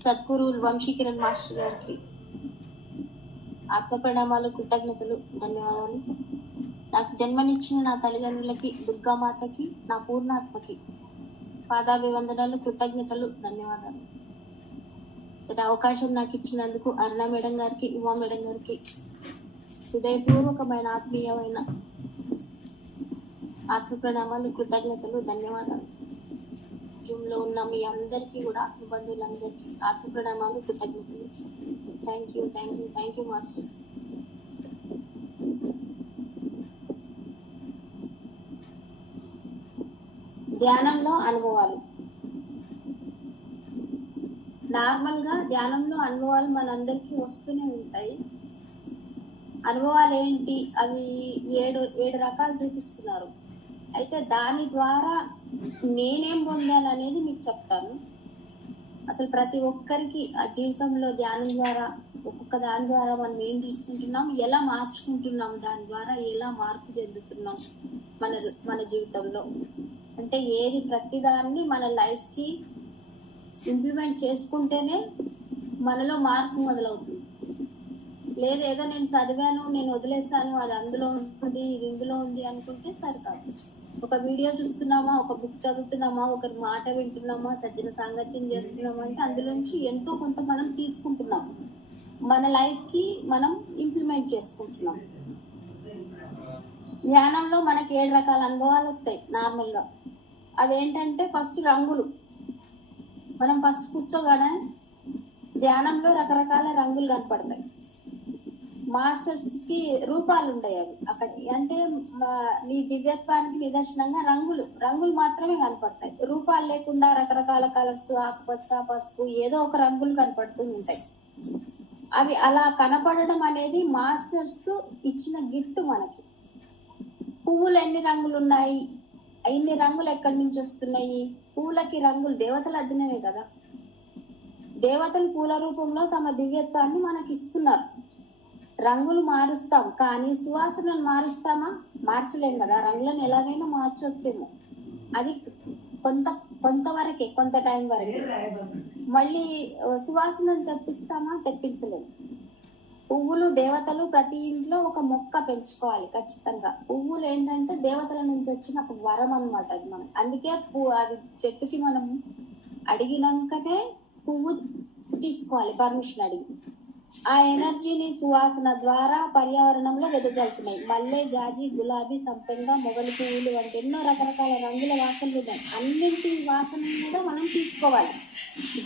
సద్గురువులు Vamshikiran master గారికి ఆత్మ ప్రణామాలు, కృతజ్ఞతలు, ధన్యవాదాలు. నాకు జన్మనిచ్చిన నా తల్లిదండ్రులకి, దుర్గామాతకి, నా పూర్ణాత్మకి పాదాభివందనాలు, కృతజ్ఞతలు, ధన్యవాదాలు. అవకాశం నాకు ఇచ్చినందుకు అరుణ మేడం గారికి, ఉమా మేడం గారికి హృదయపూర్వకమైన ఆత్మీయమైన ఆత్మ ప్రణామాలు, కృతజ్ఞతలు, ధన్యవాదాలు. జూమ్ లో ఉన్న మీ అందరికీ కూడా, ఆత్మ బంధువులందరికీ ఆత్మ ప్రణామాలు, కృతజ్ఞతలు. Thank you masters. ధ్యానంలో అనుభవాలు. నార్మల్ గా ధ్యానంలో అనుభవాలు మనందరికీ వస్తూనే ఉంటాయి. అనుభవాలు ఏంటి? అవి ఏడు రకాలు చూపిస్తున్నారు. అయితే దాని ద్వారా నేనేం పొందాను అనేది మీకు చెప్తాను. అసలు ప్రతి ఒక్కరికి ఆ జీవితంలో ధ్యానం ద్వారా, ఒక్కొక్క దాని ద్వారా మనం ఏం తీసుకుంటున్నాం, ఎలా మార్చుకుంటున్నాం, దాని ద్వారా ఎలా మార్పు చెందుతున్నాం మన జీవితంలో. అంటే ఏది ప్రతిదాన్ని మన లైఫ్ కి ఇంప్లిమెంట్ చేసుకుంటేనే మనలో మార్పు మొదలవుతుంది. లేదేదో నేను చదివాను, నేను వదిలేసాను, అది అందులో ఉంది, ఇది ఇందులో ఉంది అనుకుంటే సరికాదు. ఒక వీడియో చూస్తున్నామా, ఒక బుక్ చదువుతున్నామా, ఒకరి మాట వింటున్నామా, సజ్జన సాంగత్యం చేస్తున్నామా అంటే అందులోంచి ఎంతో కొంత మనం తీసుకుంటున్నాం, మన లైఫ్ కి మనం ఇంప్లిమెంట్ చేసుకుంటున్నాం. ధ్యానంలో మనకి 7 రకాల అనుభవాలు వస్తాయి నార్మల్ గా. అవేంటంటే ఫస్ట్ రంగులు. మనం ఫస్ట్ కూర్చోగానే ధ్యానంలో రకరకాల రంగులు కనపడతాయి. మాస్టర్స్ కి రూపాలు ఉంటాయి. అవి అక్కడ అంటే నీ దివ్యత్వానికి నిదర్శనంగా రంగులు మాత్రమే కనపడతాయి. రూపాలు లేకుండా రకరకాల కలర్స్, ఆకుపచ్చ, పసుపు, ఏదో ఒక రంగులు కనపడుతూ ఉంటాయి. అవి అలా కనపడడం అనేది మాస్టర్స్ ఇచ్చిన గిఫ్ట్ మనకి. పువ్వులు ఎన్ని రంగులు ఉన్నాయి, ఇన్ని రంగులు ఎక్కడి నుంచి వస్తున్నాయి? పూలకి రంగులు దేవతలు అద్దినవే కదా. దేవతలు పూల రూపంలో తమ దివ్యత్వాన్ని మనకి ఇస్తున్నారు. రంగులు మారుస్తాం, కానీ సువాసనలు మారుస్తామా? మార్చలేం కదా. రంగులను ఎలాగైనా మార్చొచ్చేమో, అది కొంతవరకే, కొంత టైం వరకే. మళ్ళీ సువాసనను తెప్పిస్తామా? తెప్పించలేము. పువ్వులు దేవతలు ప్రతి ఇంట్లో ఒక మొక్క పెంచుకోవాలి ఖచ్చితంగా. పువ్వులు ఏంటంటే దేవతల నుంచి వచ్చిన ఒక వరం అన్నమాట అది మనం. అందుకే అది చెట్టుకి మనం అడిగినాకనే పువ్వు తీసుకోవాలి, పర్మిషన్ అడిగి. ఆ ఎనర్జీని సువాసన ద్వారా పర్యావరణంలో వెదజల్లుతున్నాయి. మల్లె, జాజి, గులాబీ, సంపెంగ, మొగలి పువ్వులు వంటి ఎన్నో రకరకాల రంగుల వాసనలు ఉన్నాయి. అన్నింటి వాసన కూడా మనం తీసుకోవాలి.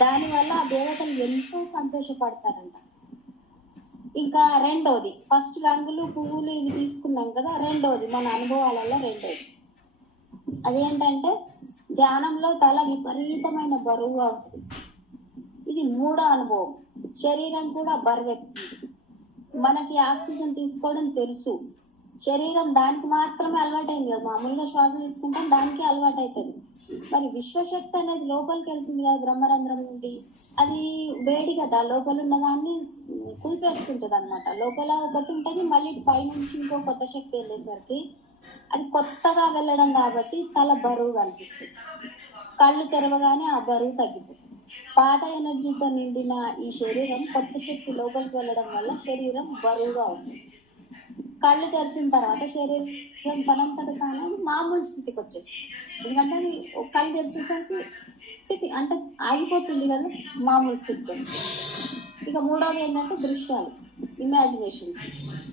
దానివల్ల ఆ దేవతలు ఎంతో సంతోషపడతారంట. ఇంకా రెండోది, ఫస్ట్ రంగులు, పువ్వులు ఇవి తీసుకున్నాం కదా. రెండోది మన అనుభవాలలో రెండోది అదేంటంటే ధ్యానంలో తల విపరీతమైన బరువుగా ఉంటుంది. ఇది 3వ అనుభవం. శరీరం కూడా బరువెక్కుతుంది. మనకి ఆక్సిజన్ తీసుకోవడం తెలుసు, శరీరం దానికి మాత్రమే అలవాటైంది కదా. మామూలుగా శ్వాస తీసుకుంటాం, దానికి అలవాటు అవుతుంది. మరి విశ్వశక్తి అనేది లోపలికి వెళ్తుంది కదా బ్రహ్మరంధ్రం నుండి. అది వేడి కదా, లోపల ఉన్న దాన్ని కుదిపేస్తుంటది అనమాట. లోపల ఒకటి ఉంటుంది, మళ్ళీ పైనుంచి ఇంకో కొత్త శక్తి వెళ్ళేసరికి అది కొత్తగా వెళ్ళడం కాబట్టి తల బరువుగా అనిపిస్తుంది. కళ్ళు తెరవగానే ఆ బరువు తగ్గిపోతుంది. పాత ఎనర్జీతో నిండిన ఈ శరీరం కొత్త శక్తి లోపలికి వెళ్ళడం వల్ల శరీరం బరువుగా అవుతుంది. కళ్ళు తెరిచిన తర్వాత శరీరం తనంతట తానే మామూలు స్థితికి వచ్చేస్తుంది. ఎందుకంటే అది కళ్ళు తెరిచేసరికి స్థితి అంటే ఆగిపోతుంది కదా, మామూలు స్థితికి వస్తుంది. ఇక 3వది ఏంటంటే దృశ్యాలు, ఇమాజినేషన్స్.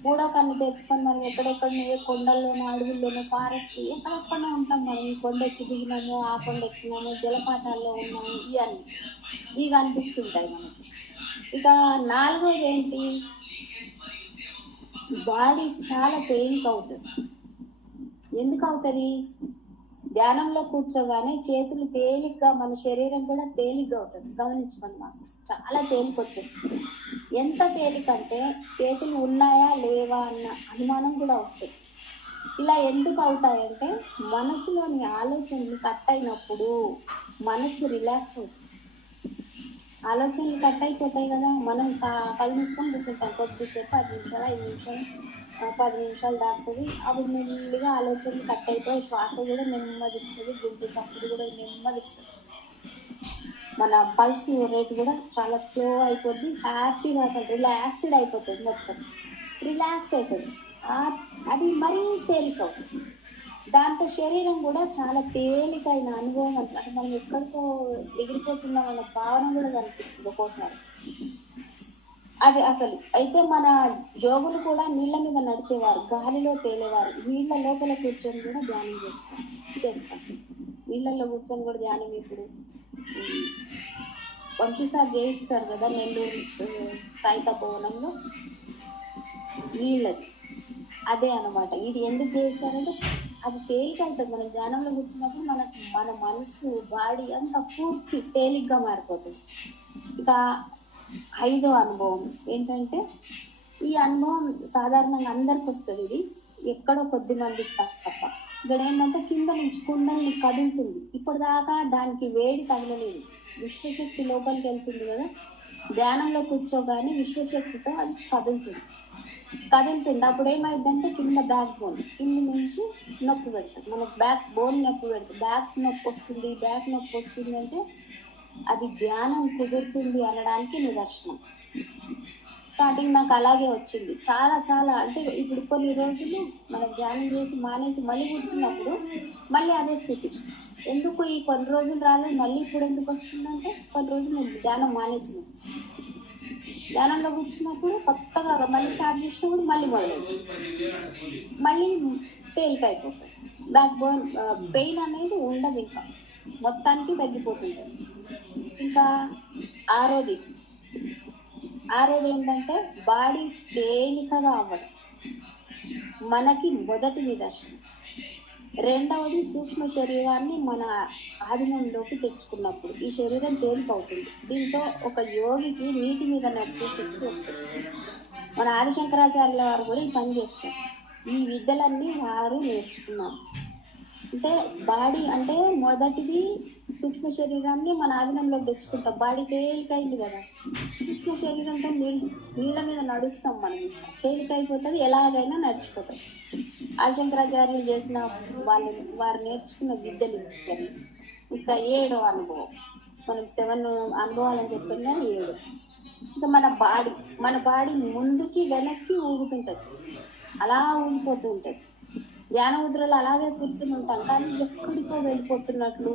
3వ కన్ను తెరుచుకొని మనం ఎక్కడెక్కడో, ఏ కొండల్లోనో, అడవుల్లోనో, ఫారెస్ట్ ఎక్కడెక్కడో ఉంటాం మనం. ఈ కొండ ఎక్కి దిగినాము, ఆ కొండ ఎక్కినాము, జలపాతాల్లో ఉన్నాము, ఇవి కనిపిస్తుంటాయి మనకి. ఇక 4వది ఏంటి? బాడీ చాలా తేలిక అవుతుంది. ఎందుకు అవుతుంది? ధ్యానంలో కూర్చోగానే చేతులు తేలిగ్గా, మన శరీరం కూడా తేలిగ్గా అవుతుంది. గమనించుకోండి మాస్టర్స్, చాలా తేలిక వచ్చేస్తుంది. ఎంత తేలిక అంటే చేతులు ఉన్నాయా లేవా అన్న అనుమానం కూడా వస్తుంది. ఇలా ఎందుకు అవుతాయంటే మనసులోని ఆలోచనలు కట్ అయినప్పుడు మనసు రిలాక్స్ అవుతుంది. ఆలోచనలు కట్ అయిపోతాయి కదా, మనం కళ్ళు మూసుకొని కూర్చుంటాం కొద్దిసేపు, 5 నిమిషాలు, 5 నిమిషాలు, 10 నిమిషాలు దాటుతుంది. అప్పుడు మెల్లిగా ఆలోచనలు కట్ అయిపోయి శ్వాస కూడా నెమ్మదిస్తుంది, గుండె చప్పుడు కూడా నెమ్మదిస్తుంది. మన పల్స్ రేట్ కూడా చాలా స్లో అయిపోద్ది, హ్యాపీగా అసలు రిలాక్స్డ్ అయిపోతుంది, మొత్తం రిలాక్స్ అవుతుంది. అది మరీ తేలిక అవుతుంది. దాంతో శరీరం కూడా చాలా తేలికైన అనుభవం అంటే మనం ఎక్కడికో ఎగిరిపోతున్నాం అన్న భావన కూడా కనిపిస్తుంది ఒక్కోసారి. అది అసలు అయితే మన యోగులు కూడా నీళ్ళ మీద నడిచేవారు, గాలిలో తేలేవారు, నీళ్ళ లోపల కూర్చొని కూడా ధ్యానం చేస్తాం. నీళ్ళల్లో కూర్చొని కూడా ధ్యానం ఇప్పుడు వంశీసార్ చేయిస్తారు కదా నెల్లూరు సాయిత భవనంలో నీళ్ళది అదే అనమాట. ఇది ఎందుకు చేస్తారంటే అది తేలిక అవుతుంది. మన ధ్యానంలో కూర్చున్నప్పుడు మన మనసు బాడీ అంతా పూర్తి తేలిగ్గా మారిపోతుంది. ఇక 5వ అనుభవం ఏంటంటే, ఈ అనుభవం సాధారణంగా అందరికి వస్తుంది, ఇది ఎక్కడో కొద్ది మందికి తప్ప. ఇక్కడ ఏంటంటే కింద నుంచి కుండల్ని కదులుతుంది. ఇప్పుడు దాకా దానికి వేడి తగలలేదు, విశ్వశక్తి లోపలికి వెళ్తుంది కదా, ధ్యానంలో కూర్చోగానే విశ్వశక్తితో అది కదులుతుంది. అప్పుడు ఏమైందంటే కింద బ్యాక్ బోన్ కింద నుంచి నొప్పి పెడుతుంది, మనకు బ్యాక్ బోన్ నొప్పి పెడుతుంది, బ్యాక్ నొప్పి వస్తుంది అంటే అది ధ్యానం కుదురుతుంది అనడానికి నిదర్శనం. స్టార్టింగ్ నాకు అలాగే వచ్చింది, చాలా అంటే ఇప్పుడు కొన్ని రోజులు మనం ధ్యానం చేసి మానేసి మళ్ళీ కూర్చున్నప్పుడు మళ్ళీ అదే స్థితి. ఎందుకు ఈ కొన్ని రోజులు రాలేదు, మళ్ళీ ఇప్పుడు ఎందుకు వస్తుందంటే కొన్ని రోజులు ధ్యానం మానేసినాం, ధ్యానంలో కూర్చున్నప్పుడు కొత్తగా మళ్ళీ స్టార్ట్ చేసినప్పుడు మళ్ళీ మొదలవుతుంది, మళ్ళీ తేలిక అయిపోతుంది. బ్యాక్ బోన్ పెయిన్ అనేది ఉండదు, ఇంకా మొత్తానికి తగ్గిపోతుంది. ఇంకా ఆరోది ఏంటంటే బాడీ తేలికగా అవ్వడం మనకి మొదటి నిదర్శనం. రెండవది సూక్ష్మ శరీరాన్ని మన ఆధీనంలోకి తెచ్చుకున్నప్పుడు ఈ శరీరం తేలిక అవుతుంది. దీంతో ఒక యోగికి నీటి మీద నడిచే శక్తి వస్తుంది. మన ఆదిశంకరాచార్యుల వారు కూడా ఈ పని చేస్తారు. ఈ విద్యలన్నీ వారు నేర్చుకున్నారు. అంటే బాడీ అంటే మొదటిది సూక్ష్మ శరీరాన్ని మన ఆధీనంలోకి తెచ్చుకుంటాం. బాడీ తేలికైంది కదా, సూక్ష్మ శరీరంతో నీళ్ళ మీద నడుస్తాం, మనం తేలికైపోతుంది, ఎలాగైనా నడిచిపోతాం. ఆదిశంకరాచార్యులు చేసిన వారు నేర్చుకున్న విద్యలు. ఇంకా 7వ అనుభవం, మనం 7 అనుభవాలని చెప్పాం కానీ 7. ఇంకా మన బాడీ ముందుకి వెనక్కి ఊగుతుంటది, అలా ఊగిపోతూ ఉంటది. ధ్యాన ముద్రలు అలాగే కూర్చుని ఉంటాం, కానీ ఎక్కడికో వెళ్ళిపోతున్నట్లు,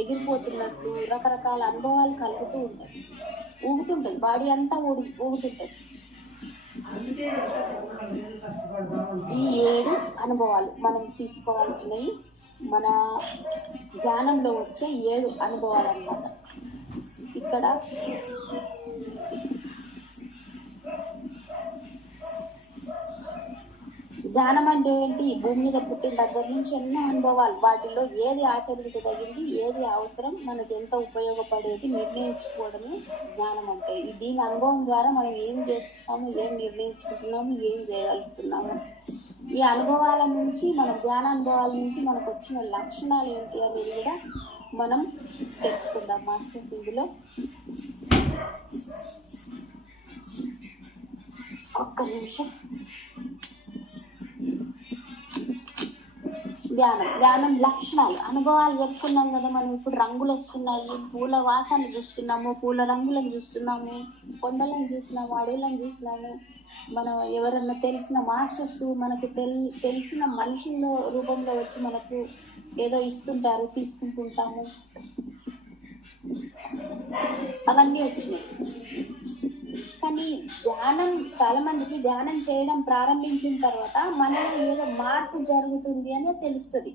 ఎగిరిపోతున్నట్లు రకరకాల అనుభవాలు కలుగుతూ ఉంటాయి. ఊగుతుంటది, బాడీ అంతా ఊగుతుంటది. ఈ 7 అనుభవాలు మనం తీసుకోవాల్సినవి, మన ధ్యానంలో వచ్చే 7 అనుభవాలు అన్నమాట. ఇక్కడ ధ్యానం అంటే ఏంటి, భూమి మీద పుట్టిన దగ్గర నుంచి ఎన్నో అనుభవాలు, వాటిలో ఏది ఆచరించదగింది, ఏది అవసరం, మనకు ఎంత ఉపయోగపడేది నిర్ణయించుకోవడమే ధ్యానం అంటే. దీని అనుభవం ద్వారా మనం ఏం చేస్తున్నాము, ఏం నిర్ణయించుకుంటున్నాము, ఏం చేయగలుగుతున్నాము, ఈ అనుభవాల నుంచి, మన ధ్యాన అనుభవాల నుంచి మనకు వచ్చిన లక్షణాలు ఏంటి అనేది కూడా మనం తెలుసుకుందాం మాస్టర్స్. ఇందులో ఒక్క నిమిషం. ధ్యానం లక్షణాలు, అనుభవాలు చెప్పుకున్నాం కదా మనం. ఇప్పుడు రంగులు వస్తున్నాయి, పూల వాసన చూస్తున్నాము, పూల రంగులను చూస్తున్నాము, కొండలను చూస్తున్నాము, అడవులను చూస్తున్నాము. మనం ఎవరన్నా తెలిసిన మాస్టర్స్ మనకు తెలిసిన మనుషుల రూపంలో వచ్చి మనకు ఏదో ఇస్తుంటారు, తీసుకుంటుంటాము, అవన్నీ వచ్చినాయి. కానీ ధ్యానం, చాలా మందికి ధ్యానం చేయడం ప్రారంభించిన తర్వాత మనలో ఏదో మార్పు జరుగుతుంది అని తెలుస్తుంది,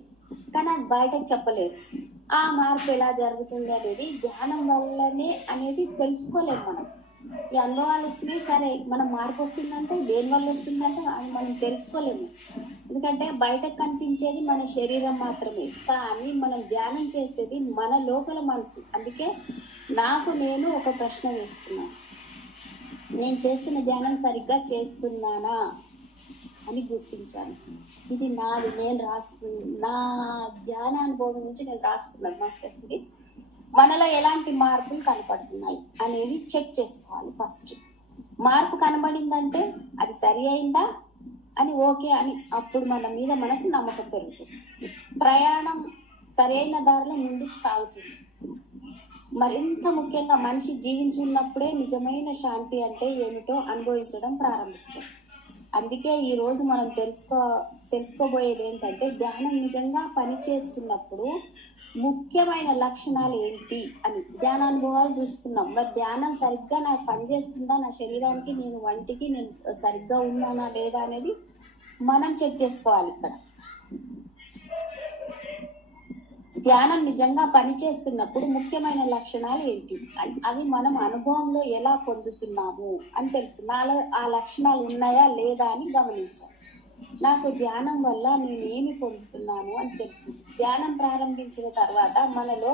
కానీ అది బయటకు చెప్పలేరు. ఆ మార్పు ఎలా జరుగుతుంది అనేది ధ్యానం వల్లనే అనేది తెలుసుకోలేము మనం. ఈ అనుభవాలు వస్తున్నాయి, సరే మనం మార్పు వస్తుందంటే దేని వల్ల వస్తుందంటే అది మనం తెలుసుకోలేము. ఎందుకంటే బయటకు కనిపించేది మన శరీరం మాత్రమే, కానీ మనం ధ్యానం చేసేది మన లోపల మనసు. అందుకే నేను ఒక ప్రశ్న వేసుకున్నాను, నేను చేస్తున్న ధ్యానం సరిగ్గా చేస్తున్నానా అని గుర్తించాను. ఇది నేను నా ధ్యాన అనుభవం నుంచి నేను రాసుకున్నాను మాస్టర్స్కి. మనలో ఎలాంటి మార్పులు కనపడుతున్నాయి అనేది చెక్ చేసుకోవాలి. ఫస్ట్ మార్పు కనబడిందంటే అది సరి అయిందా అని, ఓకే అని, అప్పుడు మన మీద మనకు నమ్మకం పెరుగుతుంది, ప్రయాణం సరైన దారిలో ముందుకు సాగుతుంది. మరింత ముఖ్యంగా మనిషి జీవించున్నప్పుడే నిజమైన శాంతి అంటే ఏమిటో అనుభవించడం ప్రారంభిస్తాం. అందుకే ఈ రోజు మనం తెలుసుకోబోయేది ఏంటంటే, ధ్యానం నిజంగా పని చేస్తున్నప్పుడు ముఖ్యమైన లక్షణాలు ఏంటి అని ధ్యానానుభవాలు చూసుకున్నాం. మరి ధ్యానం సరిగ్గా నాకు పనిచేస్తుందా, నా శరీరానికి, నేను వంటికి నేను సరిగ్గా ఉన్నానా లేదా అనేది మనం చెక్ చేసుకోవాలి. ఇక్కడ ధ్యానం నిజంగా పనిచేస్తున్నప్పుడు ముఖ్యమైన లక్షణాలు ఏంటి, అవి మనం అనుభవంలో ఎలా పొందుతున్నాము అని తెలుసు. నాలో ఆ లక్షణాలు ఉన్నాయా లేదా అని గమనించాలి. నాకు ధ్యానం వల్ల నేనేమి పొందుతున్నాను అని తెలుసు. ధ్యానం ప్రారంభించిన తర్వాత మనలో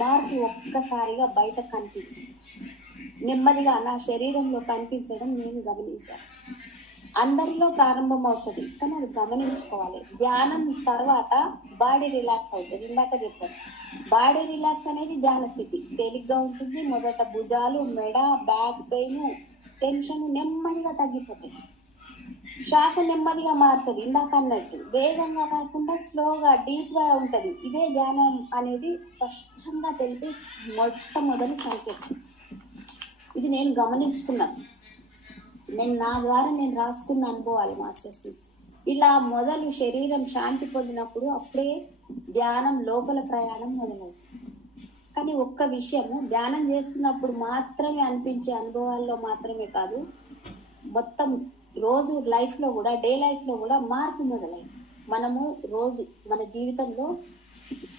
మార్పు ఒక్కసారిగా బయట కనిపించింది. నెమ్మదిగా నా శరీరంలో కనిపించడం నేను గమనించాను. అందరిలో ప్రారంభం అవుతుంది, కానీ అది గమనించుకోవాలి. ధ్యానం తర్వాత బాడీ రిలాక్స్ అవుతుంది. ఇందాక చెప్పాను, బాడీ రిలాక్స్ అనేది ధ్యాన స్థితి. తేలిగ్గా ఉంటుంది. మొదట భుజాలు, మెడ, బ్యాక్ పెయిన్, టెన్షన్ నెమ్మదిగా తగ్గిపోతాయి. శ్వాస నెమ్మదిగా మారుతుంది. ఇందాక అన్నట్టు వేగంగా కాకుండా స్లోగా, డీప్ గా ఉంటది. ఇదే ధ్యానం అనేది స్పష్టంగా తెలిపి మొట్టమొదటి సంకేతం. ఇది నేను గమనించుకున్నాను. నా ద్వారా నేను రాసుకున్న అనుభవాలు మాస్టర్స్. ఇలా మొదలు శరీరం శాంతి పొందినప్పుడు అప్పుడే ధ్యానం లోపల ప్రయాణం మొదలవుతుంది. కానీ ఒక్క విషయము, ధ్యానం చేస్తున్నప్పుడు మాత్రమే అనిపించే అనుభవాల్లో మాత్రమే కాదు, మొత్తం రోజు లైఫ్ లో కూడా, డే లైఫ్ లో కూడా మార్పు మొదలైంది. మనము రోజు మన జీవితంలో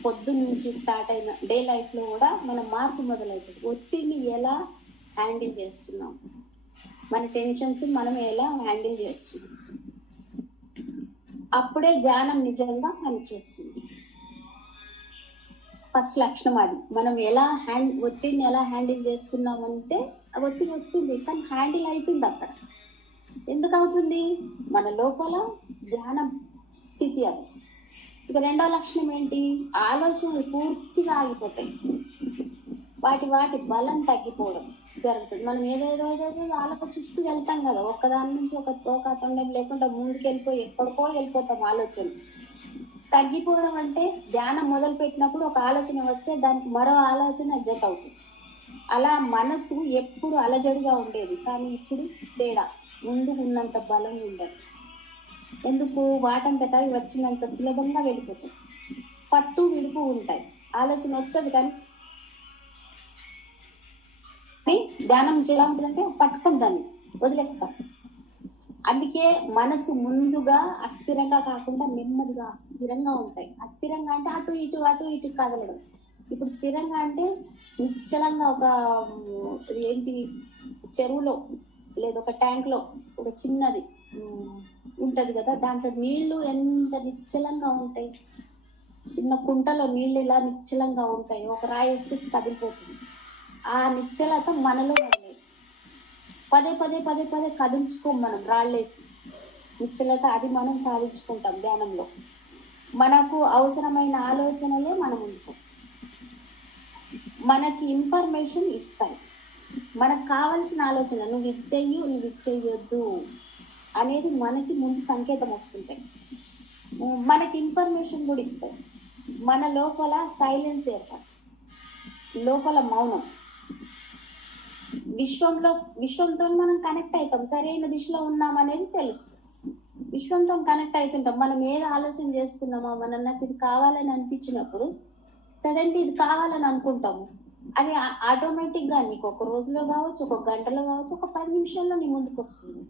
పొద్దున్న నుంచి స్టార్ట్ అయిన డే లైఫ్ లో కూడా మన మార్పు మొదలవుతుంది. ఒత్తిడిని ఎలా హ్యాండిల్ చేస్తున్నాం, మన టెన్షన్స్ మనం ఎలా హ్యాండిల్ చేస్తున్నాం, అప్పుడే ధ్యానం నిజంగా పనిచేస్తుంది. ఫస్ట్ లక్షణం అది. మనం ఒత్తిడిని ఎలా హ్యాండిల్ చేస్తున్నాం అంటే, ఒత్తిడి వస్తుంది కానీ హ్యాండిల్ అవుతుంది. అక్కడ ఎందుకు అవుతుంది? మన లోపల ధ్యాన స్థితి అది. ఇక రెండో లక్షణం ఏంటి? ఆలోచనలు పూర్తిగా ఆగిపోతాయి. వాటి బలం తగ్గిపోవడం జరుగుతుంది. మనం ఏదో ఆలోచిస్తూ వెళ్తాం కదా, ఒక్కదాని నుంచి ఒక తోకాతండం లేకుండా ముందుకెళ్ళిపోయి ఎక్కడికో వెళ్ళిపోతాం. ఆలోచనలు తగ్గిపోవడం అంటే, ధ్యానం మొదలు పెట్టినప్పుడు ఒక ఆలోచన వస్తే దానికి మరో ఆలోచన జత అవుతుంది. అలా మనసు ఎప్పుడు అలజడిగా ఉండేది, కానీ ఇప్పుడు తేడా. ముందుకు ఉన్నంత బలం ఉండదు. ఎందుకు? వాటంతటా వచ్చినంత సులభంగా వెళ్ళిపోతాయి. పట్టు విడుపు ఉంటాయి. ఆలోచన వస్తుంది కానీ ధ్యానం ఎలా ఉంటుందంటే, పట్టుకం దాన్ని వదిలేస్తాం. అందుకే మనసు ముందుగా అస్థిరంగా కాకుండా నెమ్మదిగా స్థిరంగా ఉంటాయి. అస్థిరంగా అంటే అటు ఇటు కదలడం. ఇప్పుడు స్థిరంగా అంటే నిశ్చలంగా ఒక ఏంటి, చెరువులో లేదా ఒక ట్యాంక్ లో ఒక చిన్నది ఉంటది కదా, దాంట్లో నీళ్లు ఎంత నిశ్చలంగా ఉంటాయి. చిన్న కుంటలో నీళ్లు ఇలా నిశ్చలంగా ఉంటాయి. ఒక రాయి వేస్తే కదిలిపోతుంది. ఆ నిశ్చలత మనలో మొదలైంది. పదే కదిల్చుకోం మనం రాళ్ళేసి. నిశ్చలత అది మనం సాధించుకుంటాం ధ్యానంలో. మనకు అవసరమైన ఆలోచనలే మన ముందుకు వస్తాయి. మనకి ఇన్ఫర్మేషన్ ఇస్తాయి. మనకు కావాల్సిన ఆలోచన, నువ్వు ఇది చెయ్యు, నువ్వు ఇది చెయ్యొద్దు అనేది మనకి ముందు సంకేతం వస్తుంటాయి. మనకి ఇన్ఫర్మేషన్ కూడా ఇస్తాయి. మన లోపల సైలెన్స్ ఏర్పడు, లోపల మౌనం. విశ్వంతో మనం కనెక్ట్ అవుతాం. సరైన దిశలో ఉన్నాం అనేది తెలుస్తుంది. విశ్వంతో కనెక్ట్ అవుతుంటాం. మనం ఏది ఆలోచన చేస్తున్నామో, నాకు ఇది కావాలని అనిపించినప్పుడు సడన్లీ ఇది కావాలని అనుకుంటాము. అది ఆటోమేటిక్ గా నీకు ఒక రోజులో కావచ్చు, ఒక గంటలో కావచ్చు, ఒక 10 నిమిషాల్లో నీ ముందుకు వస్తుంది.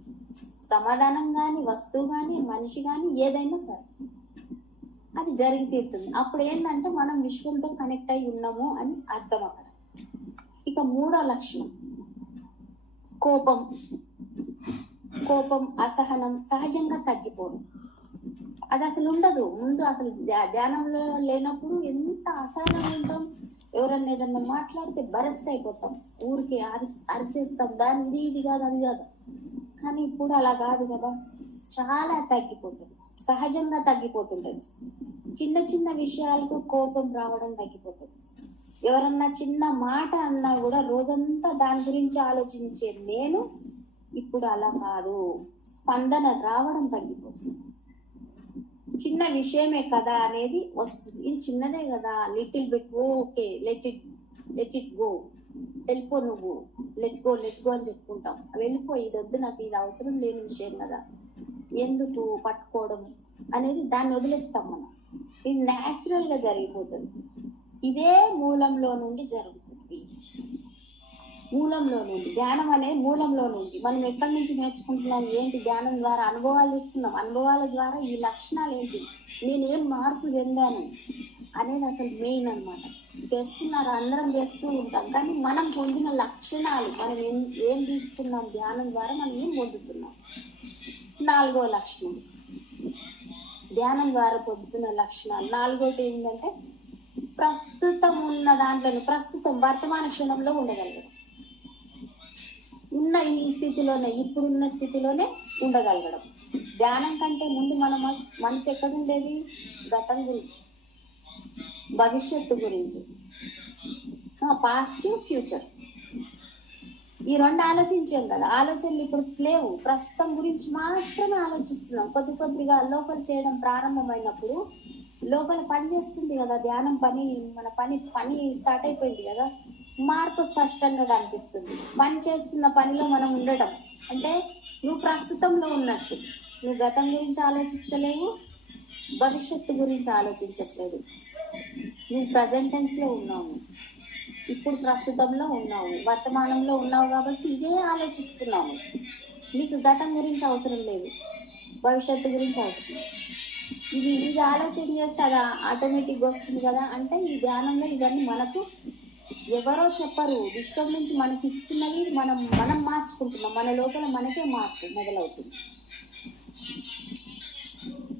సమాధానం గాని, వస్తువు గాని, మనిషి గాని, ఏదైనా సరే అది జరిగి తీరుతుంది. అప్పుడు ఏంటంటే మనం విశ్వంతో కనెక్ట్ అయి ఉన్నాము అని అర్థం అక్కడ. ఇక మూడో లక్షణం కోపం, అసహనం సహజంగా తగ్గిపోవడం. అది అసలు ఉండదు. ముందు అసలు ధ్యానంలో లేనప్పుడు ఎంత అసహనంగా ఉంటాం. ఎవరన్నా ఏదన్నా మాట్లాడితే బరెస్ట్ అయిపోతాం, ఊరికి అరిచేస్తాం. దాని ఇది కాదు, అది కాదు. కానీ ఇప్పుడు అలా కాదు కదా, చాలా తగ్గిపోతుంది. సహజంగా తగ్గిపోతుంటది. చిన్న విషయాలకు కోపం రావడం తగ్గిపోతుంది. ఎవరన్నా చిన్న మాట అన్నా కూడా రోజంతా దాని గురించి ఆలోచించే నేను ఇప్పుడు అలా కాదు. స్పందన రావడం తగ్గిపోతుంది. చిన్న విషయమే కదా అనేది వస్తుంది. ఇది చిన్నదే కదా, little bit, okay let it let it go, వెళ్ళిపో నువ్వు, లెట్ గో అని చెప్పుకుంటాం. వెళ్ళిపో, ఇది వద్దు నాకు, ఇది అవసరం లేని విషయం కదా, ఎందుకు పట్టుకోవడం అనేది, దాన్ని వదిలేస్తాం మనం. ఇది న్యాచురల్ గా జరిగిపోతుంది. ఇదే మూలంలో నుండి జరుగుతుంది. మూలంలో నుండి ధ్యానం అనేది మూలంలో నుండి. మనం ఎక్కడి నుంచి నేర్చుకుంటున్నాం, ఏంటి, ధ్యానం ద్వారా అనుభవాలు తీసుకున్నాం, అనుభవాల ద్వారా ఈ లక్షణాలు ఏంటి, నేనేం మార్పు చెందాను అనేది అసలు మెయిన్ అన్నమాట. చేస్తున్నారు, అందరం చేస్తూ ఉంటాం, కానీ మనం పొందిన లక్షణాలు, మనం ఏం తీసుకున్నాం ధ్యానం ద్వారా, మనం ఏం పొందుతున్నాం. 4వ లక్షణం, ధ్యానం ద్వారా పొందుతున్న లక్షణాలు. 4వది ఏంటంటే ప్రస్తుతం ఉన్న దాంట్లోనే, ప్రస్తుతం వర్తమాన క్షణంలో ఉండగలగడం. ఉన్న ఈ స్థితిలోనే, ఇప్పుడున్న స్థితిలోనే ఉండగలగడం. ధ్యానం కంటే ముందు మన మనసు ఎక్కడ ఉండేది? గతం గురించి, భవిష్యత్తు గురించి, పాస్ట్ ఫ్యూచర్, ఈ 2 ఆలోచించాం కదా. ఆలోచనలు ఇప్పుడు లేవు, ప్రస్తుతం గురించి మాత్రమే ఆలోచిస్తున్నాం. కొద్దిగా లోపల చేయడం ప్రారంభమైనప్పుడు లోపల పని చేస్తుంది కదా ధ్యానం, మన పని స్టార్ట్ అయిపోయింది కదా, మార్పు స్పష్టంగా కనిపిస్తుంది. పని చేస్తున్న పనిలో మనం ఉండటం అంటే నువ్వు ప్రస్తుతంలో ఉన్నట్టు, నువ్వు గతం గురించి ఆలోచిస్తలేవు, భవిష్యత్తు గురించి ఆలోచించట్లేదు, నువ్వు ప్రజెంట్ టెన్స్ లో ఉన్నావు, ఇప్పుడు ప్రస్తుతంలో ఉన్నావు, వర్తమానంలో ఉన్నావు. కాబట్టి ఇదే ఆలోచిస్తున్నావు. నీకు గతం గురించి అవసరం లేదు, భవిష్యత్తు గురించి అవసరం లేదు. ఇది ఆలోచన చేస్తే అది ఆటోమేటిక్ గా వస్తుంది కదా. అంటే ఈ ధ్యానంలో ఇవన్నీ మనకు ఎవరో చెప్పరు, విశ్వం నుంచి మనకి ఇస్తున్నది మనం మార్చుకుంటున్నాం. మన లోపల మనకే మార్పు మొదలవుతుంది.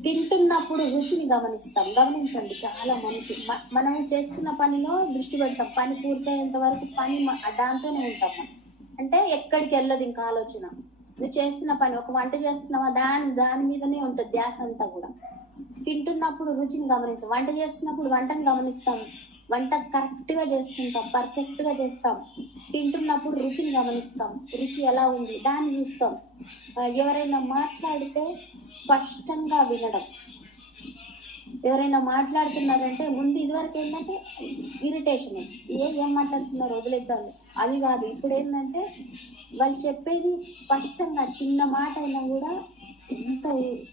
తింటున్నప్పుడు రుచిని గమనించండి. చాలా మనిషి మనము చేస్తున్న పనిలో దృష్టి పెడతాం. పని పూర్తయ్యేంత వరకు దాంతోనే ఉంటాం మనం. అంటే ఎక్కడికి వెళ్ళదు ఇంకా ఆలోచన. నువ్వు చేస్తున్న పని, ఒక వంట చేస్తున్నావా, దాని మీదనే ఉంటుంది ధ్యాస అంతా కూడా. తింటున్నప్పుడు రుచిని గమనించాం, వంట చేస్తున్నప్పుడు వంటను గమనిస్తాం, వంట కరెక్ట్ గా చేసుకుంటాం, పర్ఫెక్ట్ గా చేస్తాం. తింటున్నప్పుడు రుచిని గమనిస్తాం, రుచి ఎలా ఉంది దాన్ని చూస్తాం. ఎవరైనా మాట్లాడితే స్పష్టంగా వినడం. ఎవరైనా మాట్లాడుతున్నారంటే ముందు ఇదివరకు ఏంటంటే ఇరిటేషన్, ఏం మాట్లాడుతున్నారు వదిలేద్దాం, అది కాదు. ఇప్పుడు ఏంటంటే వాళ్ళు చెప్పేది స్పష్టంగా, చిన్న మాట అయినా కూడా ఎంత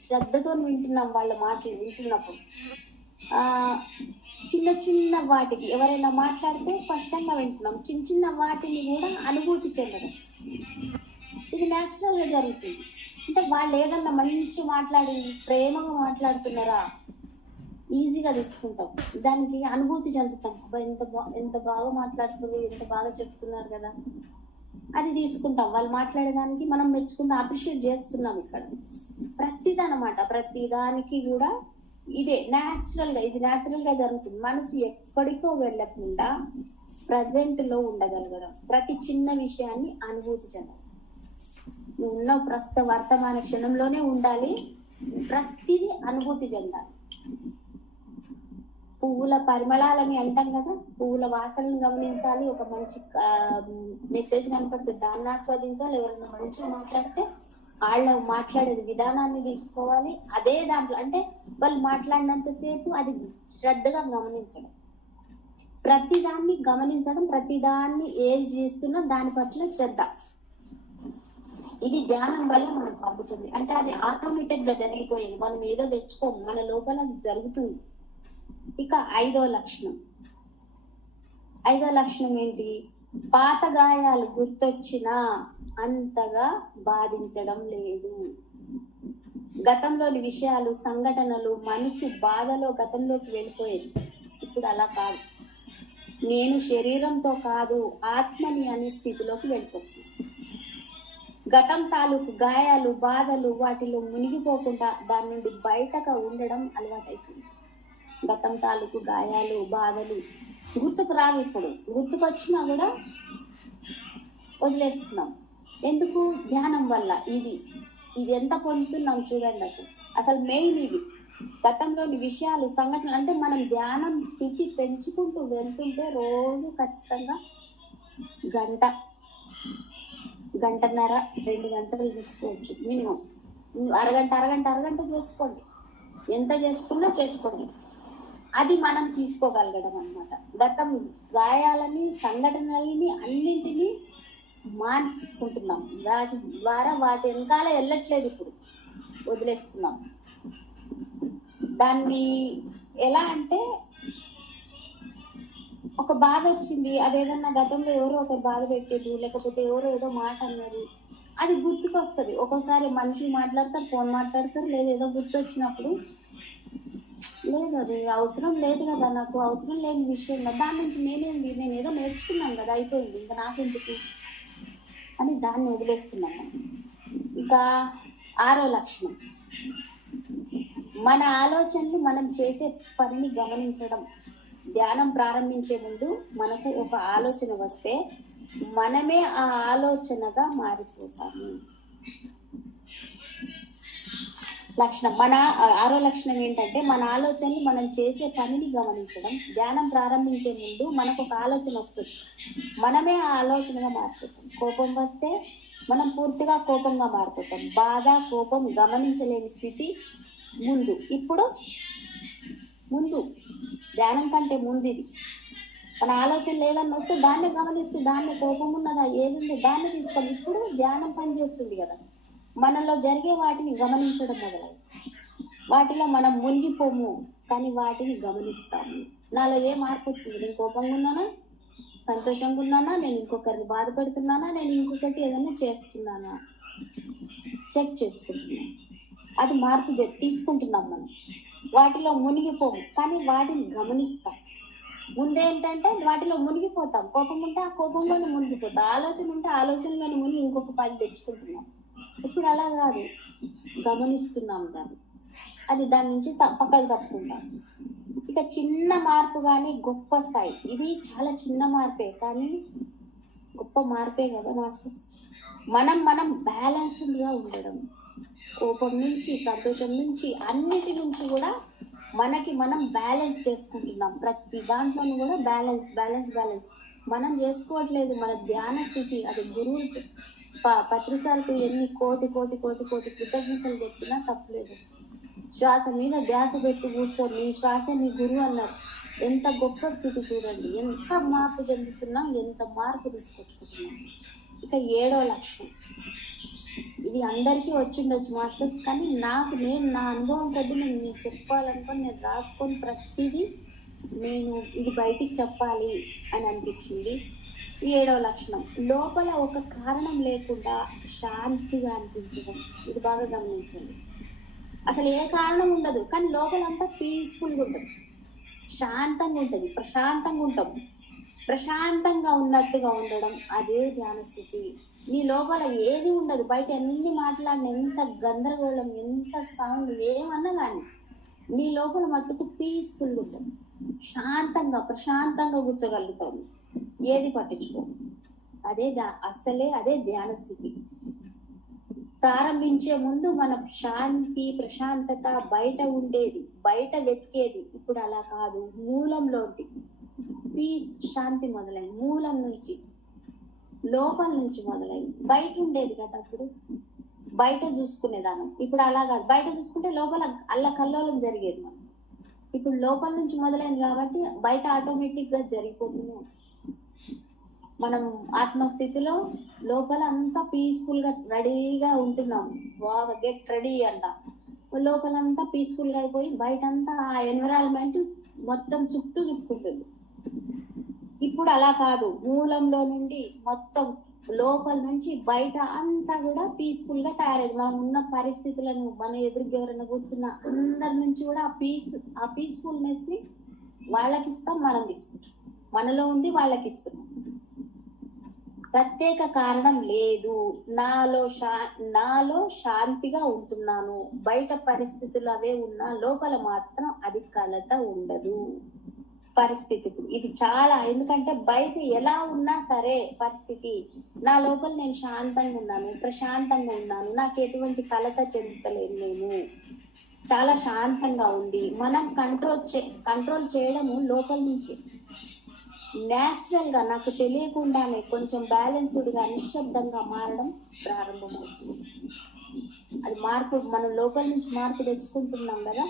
శ్రద్ధతో వింటున్నాం వాళ్ళ మాటలు వింటున్నప్పుడు. చిన్న వాటికి ఎవరైనా మాట్లాడితే స్పష్టంగా వింటున్నాం, చిన్న వాటిని కూడా అనుభూతి చెందడం. ఇది న్యాచురల్ గా జరుగుతుంది. అంటే వాళ్ళు ఏదన్నా మంచి మాట్లాడి ప్రేమగా మాట్లాడుతున్నారా, ఈజీగా తీసుకుంటాం, దానికి అనుభూతి చెందుతాం. ఎంత బాగా మాట్లాడుతున్నారు, ఎంత బాగా చెప్తున్నారు కదా, అది తీసుకుంటాం. వాళ్ళు మాట్లాడేదానికి మనం మెచ్చుకుంటూ అప్రిషియేట్ చేస్తున్నాం. ఇక్కడ ప్రతిదనమాట, ప్రతిదానికి కూడా ఇది న్యాచురల్ గా జరుగుతుంది. మనసు ఎక్కడికో వెళ్ళకుండా ప్రజెంట్ లో ఉండగలగడం, ప్రతి చిన్న విషయాన్ని అనుభూతి చెందడం. నువ్వు ఉన్న ప్రస్తుత వర్తమాన క్షణంలోనే ఉండాలి, ప్రతిదీ అనుభూతి చెందాలి. పువ్వుల పరిమళాలని అంటాం కదా, పువ్వుల వాసనను గమనించాలి. ఒక మంచి మెసేజ్ కనపడితే దాన్ని ఆస్వాదించాలి. ఎవరైనా మంచిగా మాట్లాడితే వాళ్ళ మాట్లాడేది విధానాన్ని తీసుకోవాలి. అదే దాంట్లో అంటే వాళ్ళు మాట్లాడినంతసేపు అది శ్రద్ధగా గమనించడం, ప్రతిదాన్ని గమనించడం, ప్రతిదాన్ని ఏది చేస్తున్నా దాని పట్ల శ్రద్ధ. ఇది ధ్యానం వల్ల మనకు పంపుతుంది. అంటే అది ఆటోమేటిక్ గా జరిగిపోయింది, మనం ఏదో తెచ్చుకోము, మన లోపల అది జరుగుతుంది. ఇక 5వ లక్షణం ఏంటి? పాత గాయాలు గుర్తొచ్చినా అంతగా బాధించడం లేదు. గతంలోని విషయాలు, సంఘటనలు, మనసు బాధలో గతంలోకి వెళ్ళిపోయేది. ఇప్పుడు అలా కాదు, నేను శరీరంతో కాదు ఆత్మని అనే స్థితిలోకి వెళ్ళిపోతుంది. గతం తాలూకు గాయాలు, బాధలు వాటిలో మునిగిపోకుండా దాని నుండి బయటగా ఉండడం అలవాటైపోయింది. గతం తాలూకు గాయాలు, బాధలు గుర్తుకు రావు. ఇప్పుడు గుర్తుకొచ్చినా కూడా వదిలేస్తున్నాం. ఎందుకు? ధ్యానం వల్ల. ఇది ఎంత పొందుతున్నాం చూడండి. అసలు మెయిన్ ఇది. గతంలోని విషయాలు, సంఘటనలు అంటే మనం ధ్యానం స్థితి పెంచుకుంటూ వెళ్తుంటే రోజు ఖచ్చితంగా గంటన్నర 2 గంటలు తీసుకోవచ్చు మినిమం. అరగంట చేసుకోండి, ఎంత చేసుకున్నా చేసుకోండి. అది మనం తీసుకోగలగడం అన్నమాట. గతం గాయాలని, సంఘటనలని అన్నింటినీ మార్చుకుంటున్నాం. వాటి ద్వారా వాటి వెనకాల వెళ్ళట్లేదు, ఇప్పుడు వదిలేస్తున్నాం. దాన్ని ఎలా అంటే, ఒక బాధ వచ్చింది, అదేదన్నా గతంలో ఎవరో ఒకరు బాధ పెట్టారు, లేకపోతే ఎవరో ఏదో మాట అన్నారు, అది గుర్తుకొస్తుంది. ఒక్కోసారి మనిషి మాట్లాడతారు, ఫోన్ మాట్లాడతారు, లేదా ఏదో గుర్తు వచ్చినప్పుడు, లేదు అది అవసరం లేదు కదా, నాకు అవసరం లేని విషయం కదా, దాని నుంచి నేను ఏదో నేర్చుకున్నాను కదా, అయిపోయింది, ఇంకా నాకెందుకు అని దాన్ని వదిలేస్తున్నాను. ఇంకా 6వ లక్షణం, మన ఆలోచనలు మనం చేసే పనిని గమనించడం. ధ్యానం ప్రారంభించే ముందు మనకు ఒక ఆలోచన వస్తే మనమే ఆ ఆలోచనగా మారిపోతాము. లక్షణం, మన 6వ లక్షణం ఏంటంటే, మన ఆలోచనలు మనం చేసే పనిని గమనించడం. ధ్యానం ప్రారంభించే ముందు మనకు ఒక ఆలోచన వస్తుంది, మనమే ఆ ఆలోచనగా మారిపోతాం. కోపం వస్తే మనం పూర్తిగా కోపంగా మారిపోతాం. బాధ, కోపం గమనించలేని స్థితి ఇప్పుడు ముందు ధ్యానం కంటే ముందు ఇది. మన ఆలోచన లేదని వస్తే దాన్ని గమనిస్తూ, దాన్ని కోపం ఉన్నదా, ఏది ఉంది దాన్ని తీసుకొని, ఇప్పుడు ధ్యానం పనిచేస్తుంది కదా, మనలో జరిగే వాటిని గమనించడం మొదలై, వాటిలో మనం మునిగిపోము, కానీ వాటిని గమనిస్తాము. నాలో ఏ మార్పు వస్తుంది, నేను కోపంగా ఉన్నానా, సంతోషంగా ఉన్నానా, నేను ఇంకొకరిని బాధ పెడుతున్నానా, నేను ఇంకొకటి ఏదైనా చేస్తున్నానా, చెక్ చేసుకుంటున్నాను. అది మార్పు తీసుకుంటున్నాం మనం. వాటిలో మునిగిపోము, కానీ వాటిని గమనిస్తాం. ముందేంటంటే వాటిలో మునిగిపోతాం, కోపం ఉంటే ఆ కోపంలోనే మునిగిపోతాం, ఆలోచన ఉంటే ఆలోచనలోనే మునిగి ఇంకొక పని తెచ్చుకుంటున్నాం. ఇప్పుడు అలా కాదు, గమనిస్తున్నాం దాన్ని, అది దాని నుంచి పక్కకు తప్పుకుంటాం. ఇక చిన్న మార్పు కానీ గొప్ప స్థాయి, ఇది చాలా చిన్న మార్పే కానీ గొప్ప మార్పే కదా మాస్టర్స్. మనం బ్యాలెన్స్డ్ గా ఉండడం, కోపం నుంచి, సంతోషం నుంచి, అన్నిటి నుంచి కూడా మనం బ్యాలెన్స్ చేసుకుంటున్నాం. ప్రతి దాంట్లోనూ కూడా బ్యాలెన్స్ బ్యాలెన్స్ బ్యాలెన్స్ మనం చేసుకోవట్లేదు. మన ధ్యాన స్థితి, అది గురువులు పత్రిసార్లు ఎన్ని కోటి కోటి కోటి కోటి కృతజ్ఞతలు చెప్పినా తప్పలేదు. శ్వాస మీద ధ్యాస పెట్టు కూర్చొని, నీ శ్వాస నీ గురువు అన్నారు. ఎంత గొప్ప స్థితి చూడండి, ఎంత మార్పు చెందుతున్నాం, ఎంత మార్పు తీసుకొచ్చుకుంటున్నాం. ఇక 7వ లక్షణం, ఇది అందరికీ వచ్చిండొచ్చు మాస్టర్స్, కానీ నేను నా అనుభవం కొద్ది నేను చెప్పాలనుకొని, నేను రాసుకొని ప్రతిదీ నేను ఇది బయటికి చెప్పాలి అని అనిపించింది. 7వ లక్షణం, లోపల ఒక కారణం లేకుండా శాంతిగా అనిపించడం. ఇది బాగా గమనించండి. అసలు ఏ కారణం ఉండదు, కానీ లోపలంతా పీస్ఫుల్గా ఉంటుంది, శాంతంగా ఉంటుంది, ప్రశాంతంగా ఉంటాం. ప్రశాంతంగా ఉన్నట్టుగా ఉండడం, అదే ధ్యాన స్థితి. నీ లోపల ఏది ఉండదు, బయట ఎన్ని మాట్లాడిన, ఎంత గందరగోళం, ఎంత సౌండ్ ఏమన్నా కానీ నీ లోపల మట్టుకు పీస్ఫుల్గా ఉంటుంది, శాంతంగా ప్రశాంతంగా కూర్చోగలుగుతావు, ఏది పట్టించుకో. అదే ధ్యాన స్థితి. ప్రారంభించే ముందు మనం శాంతి, ప్రశాంతత బయట ఉండేది, బయట వెతికేది. ఇప్పుడు అలా కాదు, మూలంలోంటి పీస్, శాంతి మొదలైంది. మూలం నుంచి, లోపల నుంచి మొదలైంది. బయట ఉండేది కదా అప్పుడు, బయట చూసుకునేదానం. ఇప్పుడు అలా కాదు, బయట చూసుకుంటే లోపల అల్లకల్లోలం జరిగేది. మనం ఇప్పుడు లోపల నుంచి మొదలైంది కాబట్టి బయట ఆటోమేటిక్ గా జరిగిపోతూనే ఉంటుంది. మనం ఆత్మస్థితిలో లోపల అంతా పీస్ఫుల్ గా రెడీగా ఉంటున్నాం, బాగా గెట్ రెడీ అంట. లోపలంతా పీస్ఫుల్ గా అయిపోయి బయట అంతా ఆ ఎన్విరాన్మెంట్ మొత్తం చుట్టుకుంటుంది. ఇప్పుడు అలా కాదు, మూలంలో నుండి మొత్తం లోపల నుంచి బయట అంతా కూడా పీస్ఫుల్ గా తయారైంది. మనం ఉన్న పరిస్థితులను, మన ఎదురుగా ఎవరైనా కూర్చున్న అందరి నుంచి కూడా ఆ పీస్ఫుల్నెస్ ని వాళ్ళకి ఇస్తాం, మనం తీసుకుంటాం. మనలో ఉంది, వాళ్ళకి ఇస్తున్నాం. ప్రత్యేక కారణం లేదు, నాలో శాంతిగా ఉంటున్నాను. బయట పరిస్థితులు అవే ఉన్నా లోపల మాత్రం అది కలత ఉండదు. పరిస్థితి ఇది చాలా, ఎందుకంటే బయట ఎలా ఉన్నా సరే పరిస్థితి, నా లోపల నేను శాంతంగా ఉన్నాను, ప్రశాంతంగా ఉన్నాను, నాకు ఎటువంటి కలత చెందుతలేదు, నేను చాలా శాంతంగా ఉంది. మనం కంట్రోల్ చేయడము లోపల నుంచి న్యాచురల్ గా, నాకు తెలియకుండానే కొంచెం బ్యాలెన్స్డ్ గా, నిశ్శబ్దంగా మారడం ప్రారంభమవుతుంది. అది మార్పు, మనం లోపల నుంచి మార్పు తెచ్చుకుంటున్నాం కదా,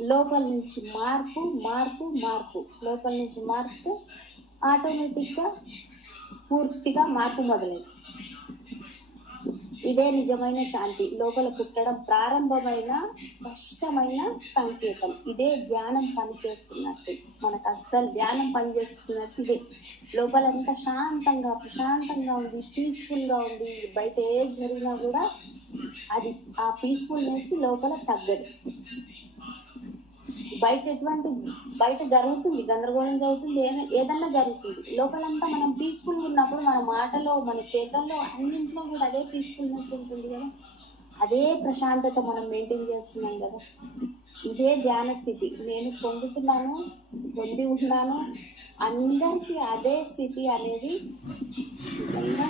లోపల నుంచి మార్పు మార్పు మార్పు, లోపల నుంచి మార్పు ఆటోమేటిక్గా పూర్తిగా మార్పు మొదలైంది. ఇదే నిజమైన శాంతి. లోపల పుట్టడం ప్రారంభమైన స్పష్టమైన సంకేతం. ఇదే ధ్యానం పనిచేస్తున్నట్టు. మనకు అస్సలు ధ్యానం పనిచేస్తున్నట్టు ఇదే. లోపలంతా శాంతంగా ప్రశాంతంగా ఉంది, పీస్ఫుల్ గా ఉంది. బయట ఏది జరిగినా కూడా అది ఆ పీస్ఫుల్నెస్ లోపల తగ్గదు. బయట జరుగుతుంది, గందరగోళం జరుగుతుంది, ఏదన్నా జరుగుతుంది, లోపలంతా మనం పీస్ఫుల్ ఉన్నప్పుడు మన మాటలో మన చేతల్లో అన్నింటిలో కూడా అదే పీస్ఫుల్నెస్ ఉంటుంది కదా, అదే ప్రశాంతత మనం మెయింటైన్ చేస్తున్నాం కదా. ఇదే ధ్యాన స్థితి నేను పొందుతున్నాను, పొంది ఉంటున్నాను. అందరికీ అదే స్థితి అనేది నిజంగా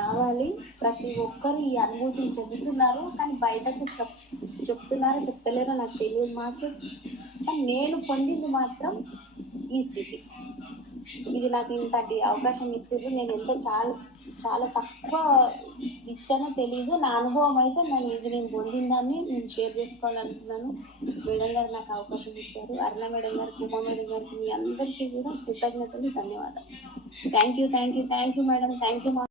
రావాలి. ప్రతి ఒక్కరు ఈ అనుభూతిని చెందుతున్నారు, కానీ బయటకు చెప్తున్నారో చెప్తలేరో నాకు తెలియదు మాస్టర్స్. కానీ నేను పొందింది మాత్రం ఈ స్థితి. ఇది నాకు ఇంతటి అవకాశం ఇచ్చారు. నేను ఎంతో చాలా చాలా తక్కువ ఇచ్చానో తెలియదు. నా అనుభవం అయితే నేను పొందిందాన్ని నేను షేర్ చేసుకోవాలనుకున్నాను. మేడం గారు నాకు అవకాశం ఇచ్చారు. అరుణ మేడం గారికి, ఉమా మేడం గారికి, మీ అందరికీ కూడా కృతజ్ఞతలు, ధన్యవాదాలు. Thank you madam, thank you.